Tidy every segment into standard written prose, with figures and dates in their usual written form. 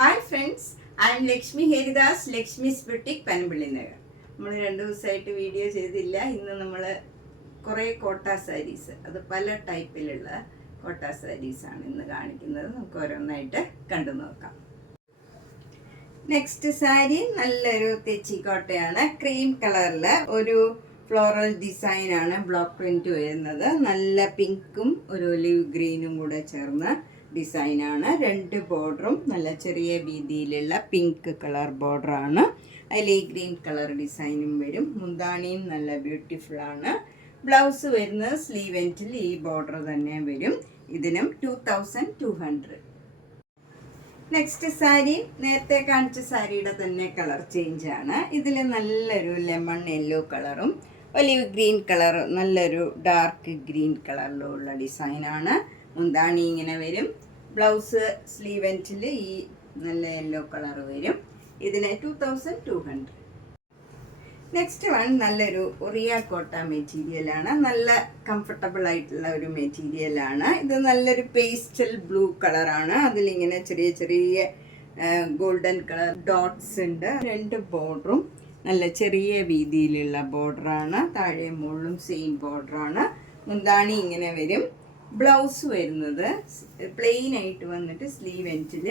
Hi friends, I M Lakshmi Haridas, Lakshmi's boutique, Panampilly Nagar. നമ്മൾ 2 ദിവസമായിട്ട് video ചെയ്തില്ല. ഇന്ന് നമ്മൾ കുറേ കോട്ട സാരീസ്, അത് പല ടൈപ്പിലുള്ള കോട്ട സാരീസാണ് ഇന്ന് കാണിക്കുന്നത്. നമുക്ക് ഓരോന്നായിട്ട് കണ്ടു നോക്കാം. നെക്സ്റ്റ് സാരി നല്ലൊരു തെച്ചിക്കോട്ടയാണ്. ക്രീം കളറിൽ ഒരു ഫ്ലോറൽ ഡിസൈനാണ് ബ്ലോക്ക് പ്രിന്റ് വരുന്നത്. നല്ല പിങ്കും ഒരു ഒലിവ് ഗ്രീനും കൂടെ ചേർന്ന ഡിസൈനാണ്. 2 ബോർഡറും നല്ല ചെറിയ വീതിയിലുള്ള പിങ്ക് കളർ ബോർഡറാണ്. അതിൽ ഈ ഗ്രീൻ കളർ ഡിസൈനും വരും. മുന്താണിയും നല്ല ബ്യൂട്ടിഫുൾ ആണ്. ബ്ലൗസ് വരുന്നത് സ്ലീവ് എൻഡിൽ ഈ ബോർഡർ തന്നെ വരും. ഇതിനും 2200. നെക്സ്റ്റ് സാരി നേരത്തെ കാണിച്ച സാരിയുടെ തന്നെ കളർ ചേഞ്ച് ആണ്. ഇതിൽ നല്ലൊരു ലെമൺ യെല്ലോ കളറും ഒലിവ് ഗ്രീൻ കളർ, നല്ലൊരു ഡാർക്ക് ഗ്രീൻ കളറിലുള്ള ഡിസൈനാണ്. മുന്താണി ഇങ്ങനെ വരും. ബ്ലൗസ് സ്ലീവ് എൻഡിൽ ഈ നല്ല യെല്ലോ കളർ വരും. ഇതിന് 2200. നെക്സ്റ്റ് വൺ നല്ലൊരു ഒറിയ കോട്ട മെറ്റീരിയലാണ്. നല്ല കംഫർട്ടബിൾ ആയിട്ടുള്ള ഒരു മെറ്റീരിയലാണ്. ഇത് നല്ലൊരു പേസ്റ്റൽ ബ്ലൂ കളറാണ്. അതിലിങ്ങനെ ചെറിയ ചെറിയ ഗോൾഡൻ കളർ ഡോട്ട്സ് ഉണ്ട്. 2 ബോർഡറും നല്ല ചെറിയ വീതിയിലുള്ള ബോർഡറാണ്. താഴെ മുകളിലും സെയിം ബോർഡറാണ്. മുന്താണി ഇങ്ങനെ വരും. ബ്ലൗസ് വരുന്നത് പ്ലെയിൻ ആയിട്ട് വന്നിട്ട് സ്ലീവ് എൻഡിൽ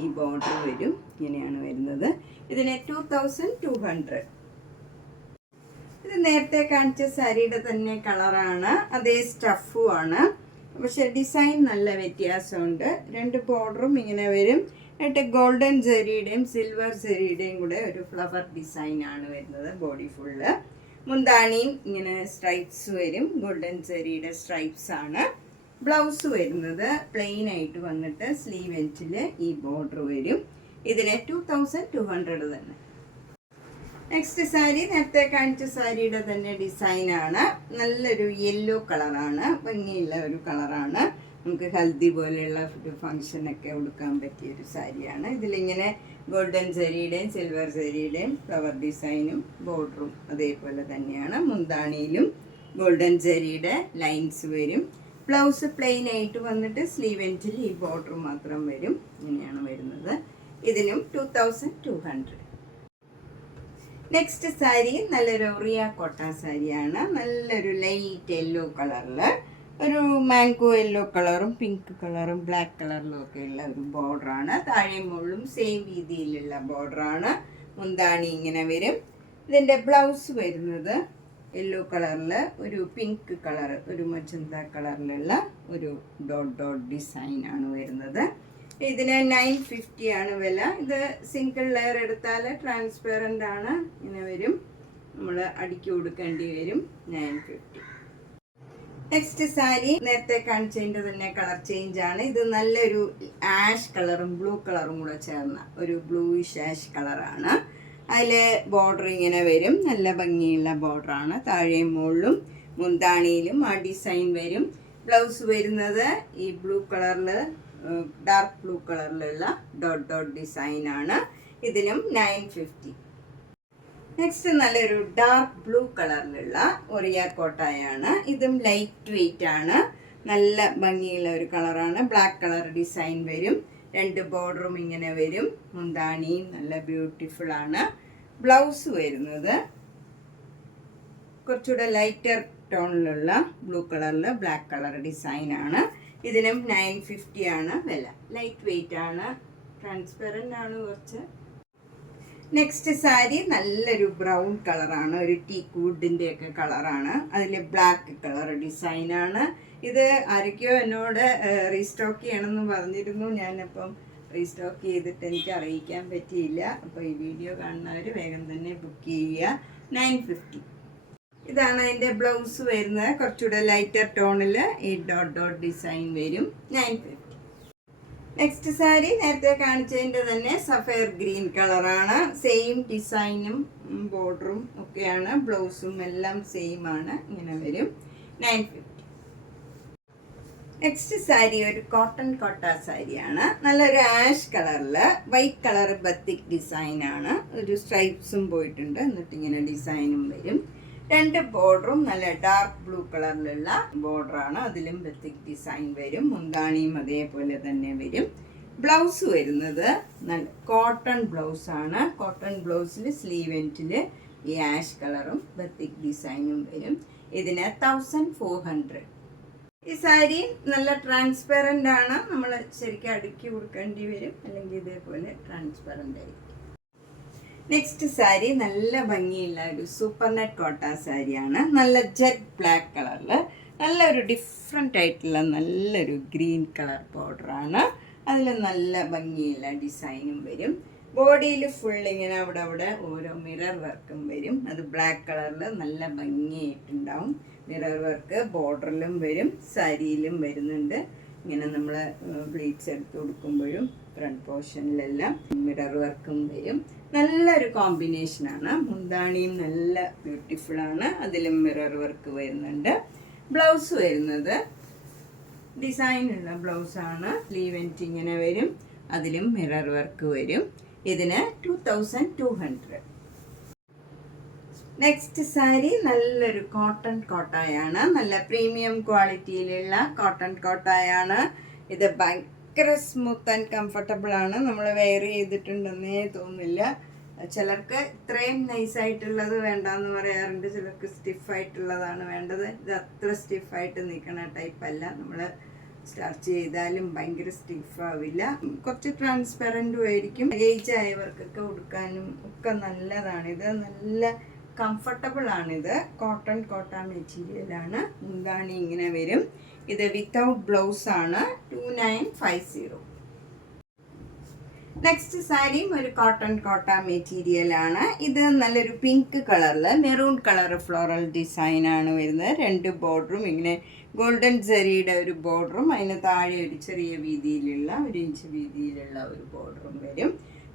ഈ ബോർഡർ വരും. ഇങ്ങനെയാണ് വരുന്നത്. ഇതിന് 2200. ഇത് നേരത്തെ കാണിച്ച സാരിയുടെ തന്നെ കളറാണ്, അതേ സ്റ്റഫും ആണ്. പക്ഷെ ഡിസൈൻ നല്ല വ്യത്യാസമുണ്ട്. 2 ബോർഡറും ഇങ്ങനെ വരും. എന്നിട്ട് ഗോൾഡൻ ജെറിയുടെയും സിൽവർ ജെറിയുടെയും കൂടെ ഒരു ഫ്ലവർ ഡിസൈനാണ് വരുന്നത് ബോഡി ഫുള്ള്. മുന്താണിയും ഇങ്ങനെ സ്ട്രൈപ്സ് വരും. ഗോൾഡൻ ജെറിയുടെ സ്ട്രൈപ്സ് ആണ്. ബ്ലൗസ് വരുന്നത് പ്ലെയിൻ ആയിട്ട് വന്നിട്ട് സ്ലീവ് എൻഡിൽ ഈ ബോർഡർ വരും. ഇതിന് 2200 തന്നെ. നെക്സ്റ്റ് സാരി നേരത്തെ കാണിച്ച സാരിയുടെ തന്നെ ഡിസൈനാണ്. നല്ലൊരു യെല്ലോ കളറാണ്. ഭംഗിയുള്ള ഒരു കളറാണ്. നമുക്ക് ഹൽദി പോലെയുള്ള ഒരു ഫങ്ഷനൊക്കെ ഉടുക്കാൻ പറ്റിയൊരു സാരിയാണ്. ഇതിലിങ്ങനെ ഗോൾഡൻ ജെറിയുടെയും സിൽവർ ജെറിയുടെയും ഫ്ലവർ ഡിസൈനും ബോർഡറും അതേപോലെ തന്നെയാണ്. മുന്താണിയിലും ഗോൾഡൻ ജെറിയുടെ ലൈൻസ് വരും. ബ്ലൗസ് പ്ലെയിൻ ആയിട്ട് വന്നിട്ട് സ്ലീവ് എൻഡിൽ ഈ ബോർഡർ മാത്രം വരും. ഇങ്ങനെയാണ് വരുന്നത്. ഇതിനും 2200. നെക്സ്റ്റ് സാരി നല്ലൊരു ഒറിയ കോട്ട സാരിയാണ്. നല്ലൊരു ലൈറ്റ് യെല്ലോ കളറിൽ ഒരു മാംഗോ യെല്ലോ കളറും പിങ്ക് കളറും ബ്ലാക്ക് കളറിലും ഒക്കെ ഉള്ള ഒരു ബോർഡറാണ്. താഴെ മുകളിലും സെയിം രീതിയിലുള്ള ബോർഡറാണ്. മുന്താണി ഇങ്ങനെ വരും. ഇതിൻ്റെ ബ്ലൗസ് വരുന്നത് യെല്ലോ കളറിൽ ഒരു പിങ്ക് കളർ, ഒരു മജന്ത കളറിലുള്ള ഒരു ഡോട്ട് ഡോട്ട് ഡിസൈനാണ് വരുന്നത്. ഇതിന് 950 ആണ് വില. ഇത് സിംഗിൾ ലെയർ എടുത്താൽ ട്രാൻസ്പെറൻ്റ് ആണ്. ഇങ്ങനെ വരും. നമ്മൾ അടുക്കി കൊടുക്കേണ്ടി വരും. 950. നെക്സ്റ്റ് സാരി നേരത്തെ കാണിച്ചതിൻ്റെ തന്നെ കളർ ചേഞ്ച് ആണ്. ഇത് നല്ലൊരു ആഷ് കളറും ബ്ലൂ കളറും കൂടെ ചേർന്ന ഒരു ബ്ലൂയിഷ് ആഷ് കളറാണ്. അതിൽ ബോർഡർ ഇങ്ങനെ വരും. നല്ല ഭംഗിയുള്ള ബോർഡറാണ്. താഴെയും മുകളിലും മുന്താണിയിലും ആ ഡിസൈൻ വരും. ബ്ലൗസ് വരുന്നത് ഈ ബ്ലൂ കളറിൽ ഡാർക്ക് ബ്ലൂ കളറിലുള്ള ഡോട്ട് ഡോട്ട് ഡിസൈനാണ്. ഇതിനും 950. നെക്സ്റ്റ് നല്ലൊരു ഡാർക്ക് ബ്ലൂ കളറിലുള്ള ഒറിയ കോട്ടായാണ്. ഇതും ലൈറ്റ് വെയിറ്റ് ആണ്. നല്ല ഭംഗിയുള്ള ഒരു കളറാണ്. ബ്ലാക്ക് കളർ ഡിസൈൻ വരും. 2 ബോർഡറും ഇങ്ങനെ വരും. മുന്താണിയും നല്ല ബ്യൂട്ടിഫുൾ ആണ്. ബ്ലൗസ് വരുന്നത് കുറച്ചുകൂടെ ലൈറ്റർ ടോണിലുള്ള ബ്ലൂ കളറിൽ ബ്ലാക്ക് കളർ ഡിസൈനാണ്. ഇതിനും 950 ആണ് വില. ലൈറ്റ് വെയിറ്റ് ആണ്. ട്രാൻസ്പെറൻ്റ് ആണ് കുറച്ച്. നെക്സ്റ്റ് സാരി നല്ലൊരു ബ്രൗൺ കളറാണ്. ഒരു ടീക്ക് വുഡിൻ്റെ ഒക്കെ കളറാണ്. അതിൽ ബ്ലാക്ക് കളർ ഡിസൈനാണ്. ഇത് ആരൊക്കെയോ എന്നോട് റീസ്റ്റോക്ക് ചെയ്യണമെന്ന് പറഞ്ഞിരുന്നു. ഞാനപ്പം റീസ്റ്റോക്ക് ചെയ്തിട്ട് എനിക്ക് അറിയിക്കാൻ പറ്റിയില്ല. അപ്പോൾ ഈ വീഡിയോ കാണുന്നവർ വേഗം തന്നെ ബുക്ക് ചെയ്യുക. 950. ഇതാണ് അതിൻ്റെ ബ്ലൗസ് വരുന്നത്. കുറച്ചുകൂടെ ലൈറ്റർ ടോണിൽ ഈ ഡോട്ട് ഡോട്ട് ഡിസൈൻ വരും. 950. നെക്സ്റ്റ് സാരി നേരത്തെ കാണിച്ചതിൻ്റെ തന്നെ സഫയർ ഗ്രീൻ കളറാണ്. സെയിം ഡിസൈനും ബോർഡറും ഒക്കെയാണ്. ബ്ലൗസും എല്ലാം സെയിം ആണ്. ഇങ്ങനെ വരും. 950. നെക്സ്റ്റ് സാരി ഒരു കോട്ടൺ കോട്ട സാരിയാണ്. നല്ലൊരു ആഷ് കളറിൽ വൈറ്റ് കളർ ബത്തിക് ഡിസൈനാണ്. ഒരു സ്ട്രൈപ്സും പോയിട്ടുണ്ട്. എന്നിട്ട് ഇങ്ങനെ ഡിസൈനും വരും. 2 ബോർഡറും നല്ല ഡാർക്ക് ബ്ലൂ കളറിലുള്ള ബോർഡറാണ്. അതിലും ബത്തിക് ഡിസൈൻ വരും. മുന്താണിയും അതേപോലെ തന്നെ വരും. ബ്ലൗസ് വരുന്നത് നല്ല കോട്ടൺ ബ്ലൗസാണ്. കോട്ടൺ ബ്ലൗസിൽ സ്ലീവ് എൻഡിൽ ഈ ആഷ് കളറും ബത്തിക് ഡിസൈനും വരും. ഇതിന് 1400. ഈ സാരി നല്ല ട്രാൻസ്പെറൻ്റ് ആണ്. നമ്മൾ ശരിക്കും അടുക്കി കൊടുക്കേണ്ടി വരും, അല്ലെങ്കിൽ ഇതേപോലെ ട്രാൻസ്പെറൻ്റ് ആയിരിക്കും. നെക്സ്റ്റ് സാരി നല്ല ഭംഗിയുള്ള ഒരു സൂപ്പർ നെറ്റ് കോട്ട സാരിയാണ്. നല്ല ജെറ്റ് ബ്ലാക്ക് കളറിൽ നല്ലൊരു ഡിഫറെൻ്റ് ആയിട്ടുള്ള നല്ലൊരു ഗ്രീൻ കളർ ബോർഡറാണ്. അതിൽ നല്ല ഭംഗിയുള്ള ഡിസൈനും വരും. ബോഡിയിൽ ഫുൾ ഇങ്ങനെ അവിടെ അവിടെ ഓരോ മിറർ വർക്കും വരും. അത് ബ്ലാക്ക് കളറിൽ നല്ല ഭംഗിയായിട്ടുണ്ടാവും. മിറർ വർക്ക് ബോർഡറിലും വരും, സാരിയിലും വരുന്നുണ്ട്. ഇങ്ങനെ നമ്മൾ പ്ലീറ്റ്സ് എടുത്ത് കൊടുക്കുമ്പോഴും ഫ്രണ്ട് പോർഷനിലെല്ലാം മിറർ വർക്കും വരും. നല്ലൊരു കോമ്പിനേഷനാണ്. മുന്താണിയും നല്ല ബ്യൂട്ടിഫുള്ളാണ്. അതിലും മിറർ വർക്ക് വരുന്നുണ്ട്. ബ്ലൗസ് വരുന്നത് ഡിസൈനുള്ള ബ്ലൗസാണ്. സ്ലീവ് എൻഡ് ഇങ്ങനെ വരും, അതിലും മിറർ വർക്ക് വരും. ഇതിന് 2200. നെക്സ്റ്റ് സാരി നല്ലൊരു കോട്ടൺ കോട്ടായാണ്. നല്ല പ്രീമിയം ക്വാളിറ്റിയിലുള്ള കോട്ടൺ കോട്ടായാണ്. ഇത് ഭയങ്കര സ്മൂത്ത് ആൻഡ് കംഫർട്ടബിൾ ആണ്. നമ്മൾ വെയർ ചെയ്തിട്ടുണ്ടെന്നേ തോന്നില്ല. ചിലർക്ക് ഇത്രയും നൈസായിട്ടുള്ളത് വേണ്ടെന്ന് പറയാറുണ്ട്, ചിലർക്ക് സ്റ്റിഫായിട്ടുള്ളതാണ് വേണ്ടത്. ഇത് അത്ര സ്റ്റിഫായിട്ട് നിൽക്കുന്ന ടൈപ്പല്ല. നമ്മൾ സ്റ്റാർച്ച് ചെയ്താലും ഭയങ്കര സ്റ്റിഫാവില്ല. കുറച്ച് ട്രാൻസ്പെറൻറ്റും ആയിരിക്കും. ഏജ് ആയവർക്കൊക്കെ ഉടുക്കാനും ഒക്കെ നല്ലതാണ്. ഇത് നല്ല കംഫർട്ടബിൾ ആണിത്. കോട്ടൺ കോട്ട മെറ്റീരിയലാണ്. മുന്താണി ഇങ്ങനെ വരും. ഇത് വിത്തൗട്ട് ബ്ലൗസ് ആണ്. 2950. നെക്സ്റ്റ് സാരിയും ഒരു കോട്ടൺ കോട്ട മെറ്റീരിയൽ ആണ്. ഇത് നല്ലൊരു പിങ്ക് കളറിൽ മെറൂൺ കളർ ഫ്ലോറൽ ഡിസൈൻ ആണ് വരുന്നത്. രണ്ട് ബോർഡറും ഇങ്ങനെ ഗോൾഡൻ ജെറിയുടെ ഒരു ബോർഡറും അതിന് താഴെ ഒരു ചെറിയ വീതിയിലുള്ള 1 ഇഞ്ച് വീതിയിലുള്ള ഒരു ബോർഡറും വരും.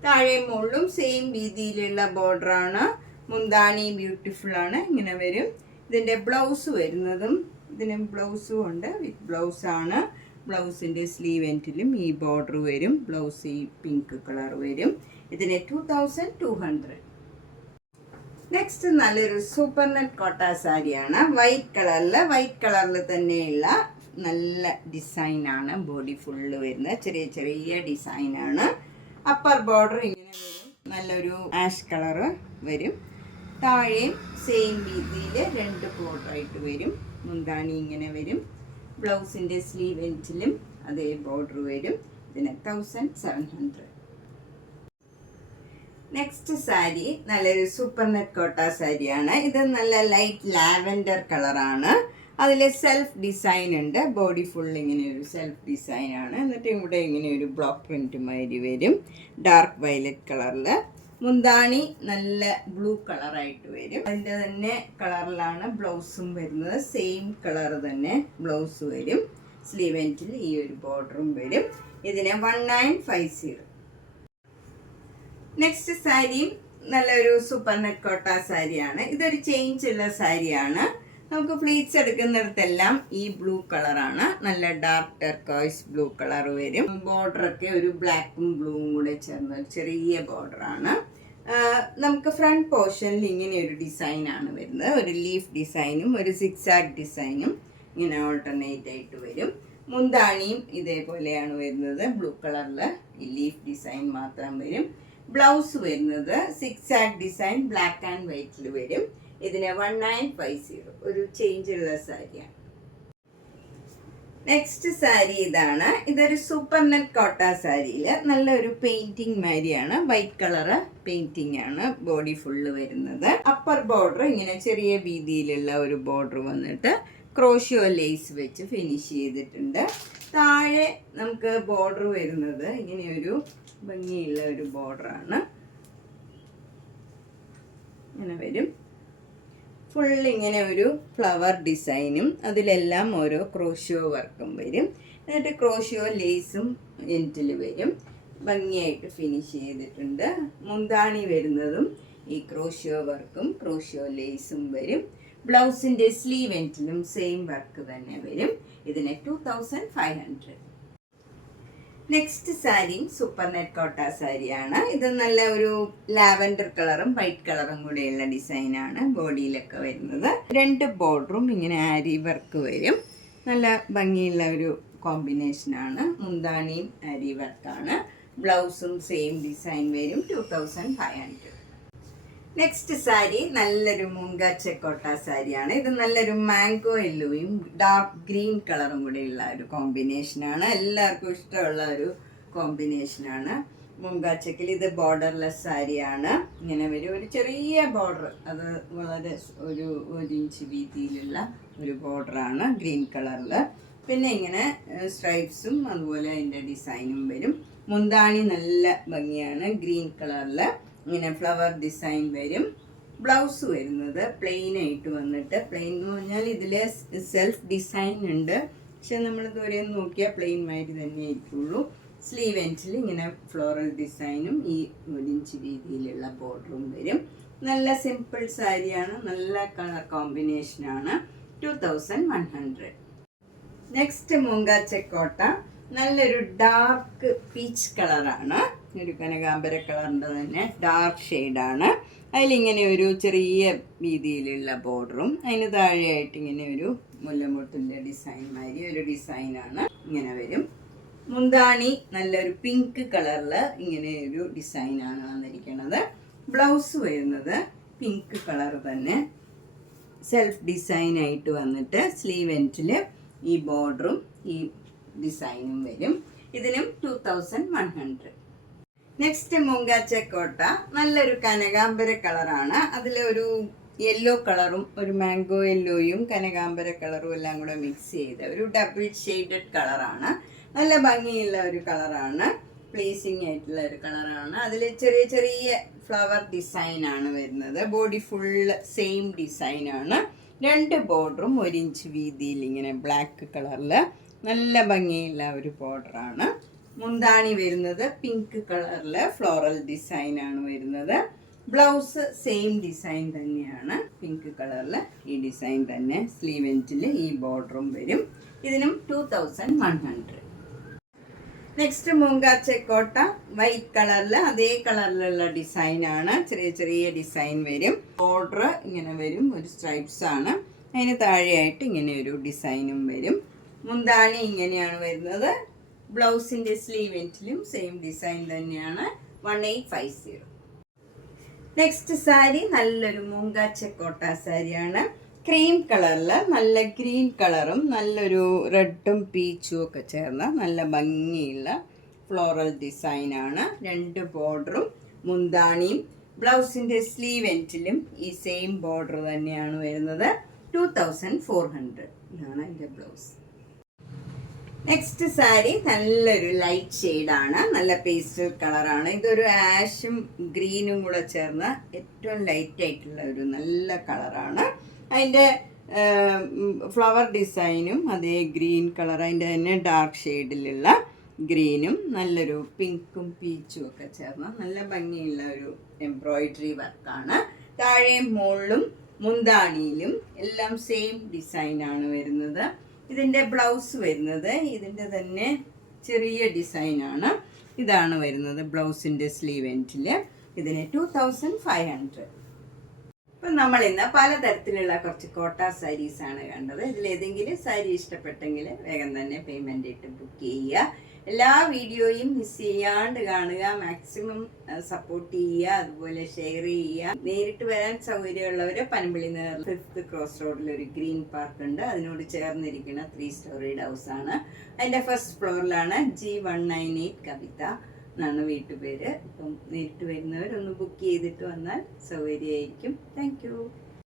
താഴെ മുകളിലും സെയിം വീതിയിലുള്ള ബോർഡറാണ്. മുന്താണി ബ്യൂട്ടിഫുൾ ആണ്, ഇങ്ങനെ വരും. ഇതിൻ്റെ ബ്ലൗസ് വരുന്നതും ഇതിന് ബ്ലൗസും ഉണ്ട്, വിത്ത് ബ്ലൗസാണ്. ബ്ലൗസിൻ്റെ സ്ലീവ് എൻഡിലും ഈ ബോർഡർ വരും. ബ്ലൗസ് ഈ പിങ്ക് കളർ വരും. ഇതിന് 2200. നെക്സ്റ്റ് നല്ലൊരു സൂപ്പർ നെറ്റ് കോട്ട സാരിയാണ്. വൈറ്റ് കളറിൽ തന്നെയുള്ള നല്ല ഡിസൈനാണ്. ബോഡി ഫുള്ള് വരുന്നത് ചെറിയ ചെറിയ ഡിസൈനാണ്. അപ്പർ ബോർഡർ ഇങ്ങനെ വരും. നല്ലൊരു ആഷ് കളറ് വരും. താഴെയും സെയിം രീതിയിൽ 2 ബോർഡറായിട്ട് വരും. മുന്താണി ഇങ്ങനെ വരും. ബ്ലൗസിൻ്റെ സ്ലീവ് എൻഡിലും അതേ ബോർഡർ വരും. ഇതിന് 1700. നെക്സ്റ്റ് സാരി നല്ലൊരു സൂപ്പർ നെറ്റ് കോട്ട സാരിയാണ്. ഇത് നല്ല ലൈറ്റ് ലാവൻഡർ കളറാണ്. അതിൽ സെൽഫ് ഡിസൈൻ ഉണ്ട്. ബോഡി ഫുൾ ഇങ്ങനെ ഒരു സെൽഫ് ഡിസൈനാണ്. എന്നിട്ട് ഇവിടെ ഇങ്ങനെ ഒരു ബ്ലോക്ക് പ്രിൻറ്റ് മാതിരി വരും, ഡാർക്ക് വയലറ്റ് കളറിൽ. മുന്താണി നല്ല ബ്ലൂ കളറായിട്ട് വരും. അതിൻ്റെ തന്നെ കളറിലാണ് ബ്ലൗസും വരുന്നത്. സെയിം കളർ തന്നെ ബ്ലൗസ് വരും. സ്ലീവ് എൻഡിൽ ഈ ഒരു ബോർഡറും വരും. ഇതിന് 1950. നെക്സ്റ്റ് സാരിയും നല്ലൊരു സൂപ്പർ നെറ്റ് കോട്ട സാരിയാണ്. ഇതൊരു ചേഞ്ച് ഉള്ള സാരിയാണ്. നമുക്ക് പ്ലീറ്റ്സ് എടുക്കുന്നിടത്തെല്ലാം ഈ ബ്ലൂ കളറാണ്. നല്ല ഡാർക്ക് ടെർക്കോയ്സ് ബ്ലൂ കളർ വരും. ബോർഡറൊക്കെ ഒരു ബ്ലാക്കും ബ്ലൂവും കൂടെ ചേർന്ന ഒരു ചെറിയ ബോർഡറാണ്. നമുക്ക് ഫ്രണ്ട് പോർഷനിൽ ഇങ്ങനെ ഒരു ഡിസൈനാണ് വരുന്നത്. ഒരു ലീഫ് ഡിസൈനും ഒരു സിക്സാഗ് ഡിസൈനും ഇങ്ങനെ ഓൾട്ടർനേറ്റ് ആയിട്ട് വരും. മുന്താണിയും ഇതേപോലെയാണ് വരുന്നത്. ബ്ലൂ കളറിൽ ഈ ലീഫ് ഡിസൈൻ മാത്രം വരും. ബ്ലൗസ് വരുന്നത് സിക്സാഗ് ഡിസൈൻ ബ്ലാക്ക് ആൻഡ് വൈറ്റിൽ വരും. ഇതിന് 1950. ഒരു ചേഞ്ച് ഉള്ള സാരിയാണ്. നെക്സ്റ്റ് സാരി ഇതാണ്. ഇതൊരു സൂപ്പർ നെറ്റ് കോട്ട സാരിയിൽ നല്ലൊരു പെയിന്റിങ് മാതിരിയാണ്. വൈറ്റ് കളറ് പെയിന്റിങ് ആണ് ബോഡി ഫുള്ള് വരുന്നത്. അപ്പർ ബോർഡർ ഇങ്ങനെ ചെറിയ വീതിയിലുള്ള ഒരു ബോർഡർ വന്നിട്ട് ക്രോഷിയോ ലേസ് വെച്ച് ഫിനിഷ് ചെയ്തിട്ടുണ്ട്. താഴെ നമുക്ക് ബോർഡർ വരുന്നത് ഇങ്ങനെ ഒരു ഭംഗിയുള്ള ഒരു ബോർഡറാണ്. ഇങ്ങനെ വരും. ഫുൾ ഇങ്ങനെ ഒരു ഫ്ലവർ ഡിസൈനും അതിലെല്ലാം ഓരോ ക്രോഷിയോ വർക്കും വരും. എന്നിട്ട് ക്രോഷിയോ ലേസും എൻഡിൽ വരും. ഭംഗിയായിട്ട് ഫിനിഷ് ചെയ്തിട്ടുണ്ട്. മുന്താണി വരുന്നതും ഈ ക്രോഷിയോ വർക്കും ക്രോഷിയോ ലേസും വരും. ബ്ലൗസിൻ്റെ സ്ലീവ് എൻഡിലും സെയിം വർക്ക് തന്നെ വരും. ഇതിന് 2500. നെക്സ്റ്റ് സാരിയും സൂപ്പർ നെറ്റ് കോട്ട സാരിയാണ്. ഇത് നല്ല ഒരു ലാവൻഡർ കളറും വൈറ്റ് കളറും കൂടെയുള്ള ഡിസൈനാണ് ബോഡിയിലൊക്കെ വരുന്നത്. 2 ബോർഡറും ഇങ്ങനെ ആരി വർക്ക് വരും. നല്ല ഭംഗിയുള്ള ഒരു കോമ്പിനേഷനാണ്. മുന്താണിയും അരി വർക്കാണ്. ബ്ലൗസും സെയിം ഡിസൈൻ വരും. 2500. നെക്സ്റ്റ് സാരി നല്ലൊരു മുങ്ക ചെക്കോട്ട സാരിയാണ്. ഇത് നല്ലൊരു മാംഗോ യെല്ലോയും ഡാർക്ക് ഗ്രീൻ കളറും കൂടെയുള്ള ഒരു കോമ്പിനേഷനാണ്. എല്ലാവർക്കും ഇഷ്ടമുള്ള ഒരു കോമ്പിനേഷനാണ്. മുങ്ക ചെക്കിൽ ഇത് ബോർഡർലെസ് സാരിയാണ്. ഇങ്ങനെ വരും, ഒരു ചെറിയ ബോർഡർ, അത് വളരെ ഒരു 1 ഇഞ്ച് വീതിയിലുള്ള ഒരു ബോർഡറാണ് ഗ്രീൻ കളറിൽ. പിന്നെ ഇങ്ങനെ സ്ട്രൈപ്സും അതുപോലെ അതിൻ്റെ ഡിസൈനും വരും. മുന്താണി നല്ല ഭംഗിയാണ്, ഗ്രീൻ കളറിൽ ഇങ്ങനെ ഫ്ലവർ ഡിസൈൻ വരും. ബ്ലൗസ് വരുന്നത് പ്ലെയിൻ ആയിട്ട് വന്നിട്ട്, പ്ലെയിൻ എന്ന് പറഞ്ഞാൽ ഇതിൽ സെൽഫ് ഡിസൈൻ ഉണ്ട്, പക്ഷെ നമ്മൾ ദൂരെ നോക്കിയാൽ പ്ലെയിൻ മാതിരി തന്നെ ആയിരിക്കുള്ളൂ. സ്ലീവ് എൻഡിൽ ഇങ്ങനെ ഫ്ലോറൽ ഡിസൈനും ഈ 1 ഇഞ്ച് വീതിയിലുള്ള ബോർഡറും വരും. നല്ല സിമ്പിൾ സാരിയാണ്, നല്ല കളർ കോമ്പിനേഷനാണ്. 2100. നെക്സ്റ്റ് മുങ്ക ചെക്കോട്ട നല്ലൊരു ഡാർക്ക് പീച്ച് കളറാണ്. ഒരു കനകാംബര കളറിൻ്റെ തന്നെ ഡാർക്ക് ഷെയ്ഡാണ്. അതിലിങ്ങനെ ഒരു ചെറിയ രീതിയിലുള്ള ബോർഡറും അതിന് താഴെയായിട്ട് ഇങ്ങനെ ഒരു മുല്ലമുട്ടിൻ്റെ ഡിസൈൻ മാതിരി ഒരു ഡിസൈനാണ് ഇങ്ങനെ വരും. മുന്താണി നല്ലൊരു പിങ്ക് കളറിൽ ഇങ്ങനെ ഒരു ഡിസൈനാണ് വന്നിരിക്കുന്നത്. ബ്ലൗസ് വരുന്നത് പിങ്ക് കളർ തന്നെ സെൽഫ് ഡിസൈനായിട്ട് വന്നിട്ട് സ്ലീവ് എൻഡിൽ ഈ ബോർഡറും ഈ ഡിസൈനും വരും. ഇതിനും 2100. നെക്സ്റ്റ് മുങ്ക ചെക്കോട്ട നല്ലൊരു കനകാംബര കളറാണ്. അതിലൊരു യെല്ലോ കളറും ഒരു മാംഗോ യെല്ലോയും കനകാംബര കളറും എല്ലാം കൂടെ മിക്സ് ചെയ്ത ഒരു ഡബിൾ ഷെയ്ഡഡ് കളറാണ്. നല്ല ഭംഗിയുള്ള ഒരു കളറാണ്, പ്ലീസിങ് ആയിട്ടുള്ള ഒരു കളറാണ്. അതിൽ ചെറിയ ചെറിയ ഫ്ലവർ ഡിസൈനാണ് വരുന്നത്. ബോഡി ഫുള്ള് സെയിം ഡിസൈനാണ്. 2 ബോർഡറും 1 ഇഞ്ച് വീതിയിൽ ഇങ്ങനെ ബ്ലാക്ക് കളറിൽ നല്ല ഭംഗിയുള്ള ഒരു ബോർഡറാണ്. മുന്താണി വരുന്നത് പിങ്ക് കളറിൽ ഫ്ലോറൽ ഡിസൈനാണ് വരുന്നത്. ബ്ലൗസ് സെയിം ഡിസൈൻ തന്നെയാണ്, പിങ്ക് കളറിൽ ഈ ഡിസൈൻ തന്നെ. സ്ലീവ് എൻഡിൽ ഈ ബോർഡറും വരും. ഇതിനും 2100. നെക്സ്റ്റ് മുങ്ക ചെക്കോട്ട വൈറ്റ് കളറിൽ അതേ കളറിലുള്ള ഡിസൈനാണ്. ചെറിയ ചെറിയ ഡിസൈൻ വരും. ബോർഡർ ഇങ്ങനെ വരും, ഒരു സ്ട്രൈപ്സ് ആണ്. അതിന് താഴെയായിട്ട് ഇങ്ങനെ ഒരു ഡിസൈനും വരും. മുന്താണി ഇങ്ങനെയാണ് വരുന്നത്. ബ്ലൗസിൻ്റെ സ്ലീവ് എൻഡിലും സെയിം ഡിസൈൻ തന്നെയാണ്. 1850. നെക്സ്റ്റ് സാരി നല്ലൊരു മുങ്ക ചെക്കോട്ട സാരിയാണ്. ക്രീം കളറിൽ നല്ല ഗ്രീൻ കളറും നല്ലൊരു റെഡും പീച്ചും ഒക്കെ ചേർന്ന നല്ല ഭംഗിയുള്ള ഫ്ലോറൽ ഡിസൈനാണ്. 2 ബോർഡറും മുന്താണിയും ബ്ലൗസിൻ്റെ സ്ലീവ് എൻഡിലും ഈ സെയിം ബോർഡർ തന്നെയാണ് വരുന്നത്. 2400 ഇതാണ് എൻ്റെ ബ്ലൗസ്. നെക്സ്റ്റ് സാരി നല്ലൊരു ലൈറ്റ് ഷെയ്ഡാണ്, നല്ല പേസ്റ്റൽ കളറാണ്. ഇതൊരു ആഷും ഗ്രീനും കൂടെ ചേർന്ന ഏറ്റവും ലൈറ്റ് ആയിട്ടുള്ള ഒരു നല്ല കളറാണ്. അതിൻ്റെ ഫ്ലവർ ഡിസൈനും അതേ ഗ്രീൻ കളർ, അതിൻ്റെ തന്നെ ഡാർക്ക് ഷെയ്ഡിലുള്ള ഗ്രീനും നല്ലൊരു പിങ്കും പീച്ചും ഒക്കെ ചേർന്ന നല്ല ഭംഗിയുള്ള ഒരു എംബ്രോയിഡറി വർക്കാണ്. താഴെയും മുകളിലും മുന്താണിയിലും എല്ലാം സെയിം ഡിസൈനാണ് വരുന്നത്. ഇതിൻ്റെ ബ്ലൗസ് വരുന്നത് ഇതിൻ്റെ തന്നെ ചെറിയ ഡിസൈനാണ്. ഇതാണ് വരുന്നത് ബ്ലൗസിൻ്റെ സ്ലീവ് എൻഡിൽ. ഇതിന് 2500. ഇപ്പം നമ്മളിന്ന് പലതരത്തിലുള്ള കുറച്ച് കോട്ട സാരീസാണ് കണ്ടത്. ഇതിലേതെങ്കിലും സാരി ഇഷ്ടപ്പെട്ടെങ്കിൽ വേഗം തന്നെ പേയ്മെൻ്റ് ഇട്ട് ബുക്ക് ചെയ്യുക. എല്ലാ വീഡിയോയും മിസ് ചെയ്യാണ്ട് കാണുക, മാക്സിമം സപ്പോർട്ട് ചെയ്യുക, അതുപോലെ ഷെയർ ചെയ്യുക. നേരിട്ട് വരാൻ സൗകര്യമുള്ളവർ പനമ്പള്ളി 5th ക്രോസ് റോഡിൽ ഒരു ഗ്രീൻ പാർക്ക് ഉണ്ട്, അതിനോട് ചേർന്നിരിക്കുന്ന 3 സ്റ്റോറീഡ് ഹൗസാണ്. അതിൻ്റെ ഫസ്റ്റ് ഫ്ലോറിലാണ്. G198 കവിത എന്നാണ് വീട്ടുപേര്. അപ്പം നേരിട്ട് വരുന്നവരൊന്ന് ബുക്ക് ചെയ്തിട്ട് വന്നാൽ സൗകര്യമായിരിക്കും. Thank you.